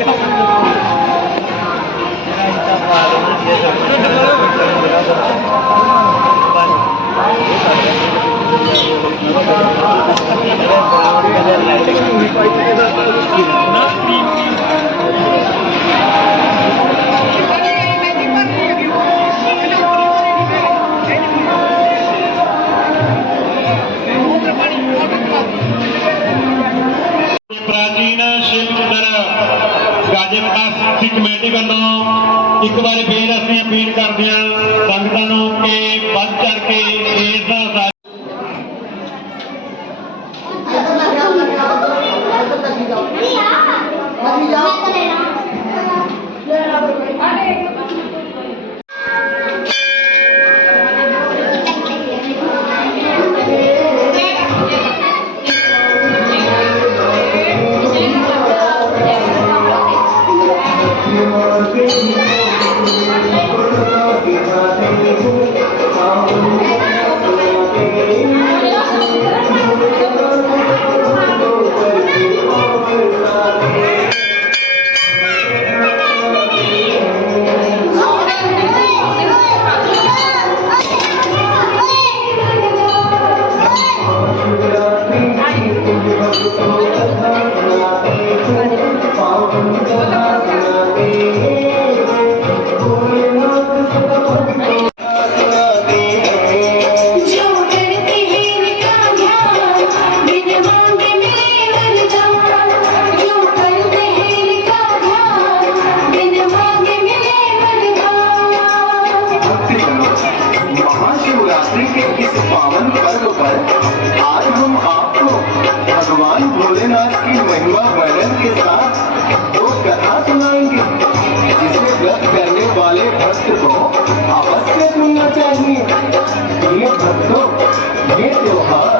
ਪ੍ਰਾਚੀਨ ਕਮੇਟੀ ਵੱਲੋਂ ਇੱਕ ਵਾਰੀ ਫੇਰ ਅਸੀਂ ਅਪੀਲ ਕਰਦੇ ਹਾਂ, ਸੰਗਤਾਂ ਨੂੰ ਕਿ ਵੱਧ ਚੜ ਕੇ ਇਸ ਦਾ भोलेनाथ की महिमा वर्णन के साथ दो कथा सुनाएँगे जिसे व्रत करने वाले भक्त को अवश्य सुनना चाहिए। ये भक्तों, ये त्योहार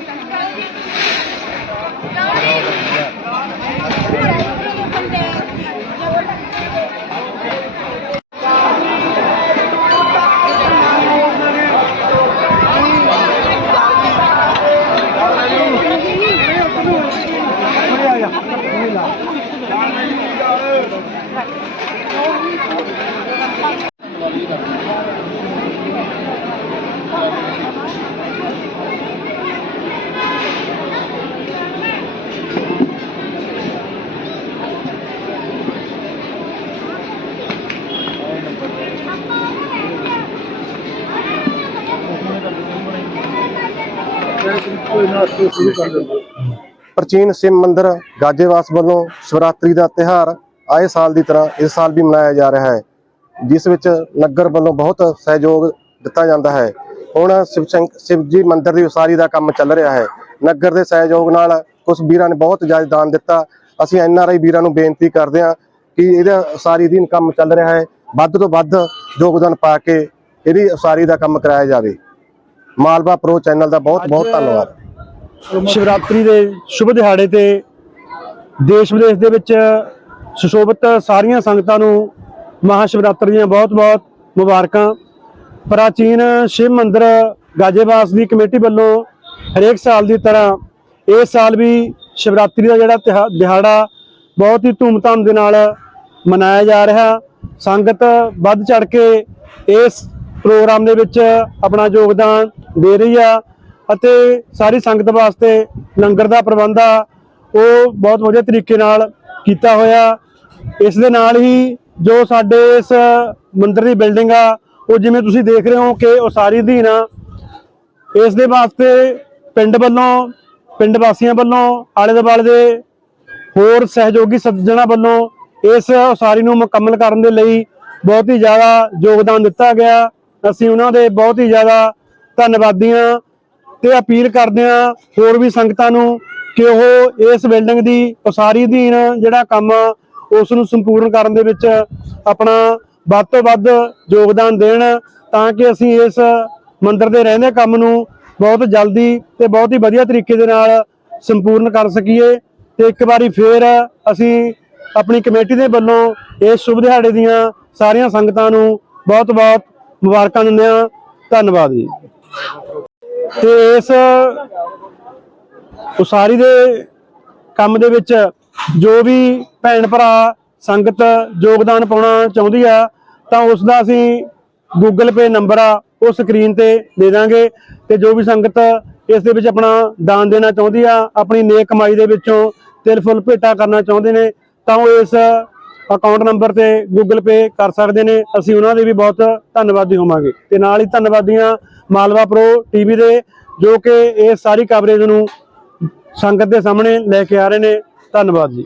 ਪ੍ਰਾਚੀਨ ਸ਼ਿਵ ਮੰਦਿਰ ਗਾਜੇਵਾਸ ਵੱਲੋਂ ਸ਼ਿਵਰਾਤਰੀ ਦਾ ਤਿਹਾਰ ਆਏ ਸਾਲ ਦੀ ਤਰ੍ਹਾਂ ਇਸ ਸਾਲ ਵੀ ਮਨਾਇਆ ਜਾ ਰਿਹਾ ਹੈ ਜਿਸ ਵਿੱਚ ਨਗਰ ਵੱਲੋਂ ਬਹੁਤ ਸਹਿਯੋਗ ਦਿੱਤਾ ਜਾਂਦਾ ਹੈ। ਹੁਣ ਸ਼ਿਵ ਜੀ ਮੰਦਿਰ ਦੀ ਉਸਾਰੀ ਦਾ ਕੰਮ ਚੱਲ ਰਿਹਾ ਹੈ। ਨਗਰ ਦੇ ਸਹਿਯੋਗ ਨਾਲ ਕੁਝ ਵੀਰਾਂ ਨੇ ਬਹੁਤ ਜ਼ਿਆਦਾ ਦਾਨ ਦਿੱਤਾ। ਅਸੀਂ ਐਨ ਆਰ ਆਈ ਵੀਰਾਂ ਨੂੰ ਬੇਨਤੀ ਕਰਦੇ ਹਾਂ ਕਿ ਇਹਦਾ ਉਸਾਰੀ ਦੀ ਕੰਮ ਚੱਲ ਰਿਹਾ ਹੈ। ਵੱਧ ਤੋਂ ਵੱਧ ਯੋਗਦਾਨ ਪਾ ਕੇ ਇਹਦੀ ਉਸਾਰੀ ਦਾ ਕੰਮ ਕਰਾਇਆ ਜਾਵੇ। ਮਾਲਵਾ ਪ੍ਰੋ ਚੈਨਲ ਦਾ ਬਹੁਤ ਬਹੁਤ ਧੰਨਵਾਦ। ਸ਼ਿਵਰਾਤਰੀ ਦੇ ਸ਼ੁਭ ਦਿਹਾੜੇ ਤੇ ਦੇਸ਼ ਵਿਦੇਸ਼ ਦੇ ਵਿੱਚ ਸੁਸ਼ੋਭਿਤ ਸਾਰੀਆਂ ਸੰਗਤਾਂ ਨੂੰ ਮਹਾ ਸ਼ਿਵਰਾਤਰੀ ਦੀਆਂ ਬਹੁਤ-ਬਹੁਤ ਮੁਬਾਰਕਾਂ। ਪ੍ਰਾਚੀਨ ਸ਼ਿਵ ਮੰਦਿਰ ਗਾਜੇਵਾਸ ਦੀ ਕਮੇਟੀ ਵੱਲੋਂ ਹਰੇਕ ਸਾਲ ਦੀ ਤਰ੍ਹਾਂ ਇਸ ਸਾਲ ਵੀ ਸ਼ਿਵਰਾਤਰੀ ਦਾ ਜਿਹੜਾ ਤਿਹਾ- ਦਿਹਾੜਾ ਬਹੁਤ ਹੀ ਧੂਮਧਾਮ ਦੇ ਨਾਲ ਮਨਾਇਆ ਜਾ ਰਿਹਾ। ਸੰਗਤ ਵੱਧ ਚੜ ਕੇ ਇਸ ਪ੍ਰੋਗਰਾਮ ਦੇ ਵਿੱਚ ਆਪਣਾ ਯੋਗਦਾਨ ਦੇ ਰਹੀ ਆ। ਅਤੇ ਸਾਰੀ ਸੰਗਤ ਵਾਸਤੇ ਲੰਗਰ ਦਾ ਪ੍ਰਬੰਧ ਆ, ਉਹ ਬਹੁਤ ਵਧੀਆ ਤਰੀਕੇ ਨਾਲ ਕੀਤਾ ਹੋਇਆ। ਇਸ ਦੇ ਨਾਲ ਹੀ ਜੋ ਸਾਡੇ ਇਸ ਮੰਦਿਰ ਦੀ ਬਿਲਡਿੰਗ ਆ, ਉਹ ਜਿਵੇਂ ਤੁਸੀਂ ਦੇਖ ਰਹੇ ਹੋ ਕਿ ਉਸਾਰੀ ਅਧੀਨ ਆ। ਇਸ ਦੇ ਵਾਸਤੇ ਪਿੰਡ ਵੱਲੋਂ, ਪਿੰਡ ਵਾਸੀਆਂ ਵੱਲੋਂ, ਆਲੇ ਦੁਆਲੇ ਦੇ ਹੋਰ ਸਹਿਯੋਗੀ ਸੱਜਣਾ ਵੱਲੋਂ ਇਸ ਉਸਾਰੀ ਨੂੰ ਮੁਕੰਮਲ ਕਰਨ ਦੇ ਲਈ ਬਹੁਤ ਹੀ ਜ਼ਿਆਦਾ ਯੋਗਦਾਨ ਦਿੱਤਾ ਗਿਆ। ਅਸੀਂ ਉਹਨਾਂ ਦੇ ਬਹੁਤ ਹੀ ਜ਼ਿਆਦਾ ਧੰਨਵਾਦੀ ਹਾਂ। ਤੇ ਅਪੀਲ ਕਰਦੇ ਹਾਂ ਹੋਰ ਵੀ ਸੰਗਤਾਂ ਨੂੰ ਕਿ ਉਹ ਇਸ ਬਿਲਡਿੰਗ ਦੀ ਉਸਾਰੀ ਅਧੀਨ ਜਿਹੜਾ ਕੰਮ ਆ, ਉਸ ਨੂੰ ਸੰਪੂਰਨ ਕਰਨ ਦੇ ਵਿੱਚ ਆਪਣਾ ਵੱਧ ਤੋਂ ਵੱਧ ਯੋਗਦਾਨ ਦੇਣ ਤਾਂ ਕਿ ਅਸੀਂ ਇਸ ਮੰਦਿਰ ਦੇ ਰਹਿੰਦੇ ਕੰਮ ਨੂੰ ਬਹੁਤ ਜਲਦੀ ਤੇ ਬਹੁਤ ਹੀ ਵਧੀਆ ਤਰੀਕੇ ਦੇ ਨਾਲ ਸੰਪੂਰਨ ਕਰ ਸਕੀਏ ਤੇ ਇੱਕ ਵਾਰੀ ਫੇਰ ਅਸੀਂ ਆਪਣੀ ਕਮੇਟੀ ਦੇ ਵੱਲੋਂ ਇਸ ਸ਼ੁਭ ਦਿਹਾੜੇ ਦੀਆਂ ਸਾਰੀਆਂ ਸੰਗਤਾਂ ਨੂੰ ਬਹੁਤ-ਬਹੁਤ ਮੁਬਾਰਕਾਂ ਦਿੰਦੇ ਹਾਂ। ਧੰਨਵਾਦ ਜੀ। ਤੇ ਇਸ ਉਸਾਰੀ ਦੇ ਕੰਮ ਦੇ ਵਿੱਚ ਜੋ ਵੀ ਭੈਣ ਭਰਾ ਸੰਗਤ ਯੋਗਦਾਨ ਪਾਉਣਾ ਚਾਹੁੰਦੀ ਆ, ਤਾਂ ਉਸ ਦਾ ਅਸੀਂ ਗੂਗਲ ਪੇ ਨੰਬਰ ਆ, ਉਹ ਸਕਰੀਨ ਤੇ ਦੇ ਦਾਂਗੇ ਤੇ ਜੋ ਵੀ ਸੰਗਤ ਇਸ ਦੇ ਵਿੱਚ ਆਪਣਾ ਦਾਨ ਦੇਣਾ ਚਾਹੁੰਦੀ ਆ, ਆਪਣੀ ਨੇਕ ਕਮਾਈ ਦੇ ਵਿੱਚੋਂ ਤਿਲ ਫੁੱਲ ਭੇਟਾ ਕਰਨਾ ਚਾਹੁੰਦੇ ਨੇ, ਤਾਂ ਉਹ ਇਸ ਅਕਾਊਂਟ ਨੰਬਰ ਤੇ ਗੂਗਲ ਪੇ ਕਰ ਸਕਦੇ ਨੇ। ਅਸੀਂ ਉਹਨਾਂ ਦੇ ਵੀ ਬਹੁਤ ਧੰਨਵਾਦੀ ਹੋਵਾਂਗੇ। ਤੇ ਨਾਲ ਹੀ ਧੰਨਵਾਦੀਆਂ ਮਾਲਵਾ ਪ੍ਰੋ ਟੀਵੀ ਦੇ, ਜੋ ਕਿ ਇਹ ਸਾਰੀ ਕਵਰੇਜ ਨੂੰ ਸੰਗਤ ਦੇ ਸਾਹਮਣੇ ਲੈ ਕੇ ਆ ਰਹੇ ਨੇ। ਧੰਨਵਾਦ ਜੀ।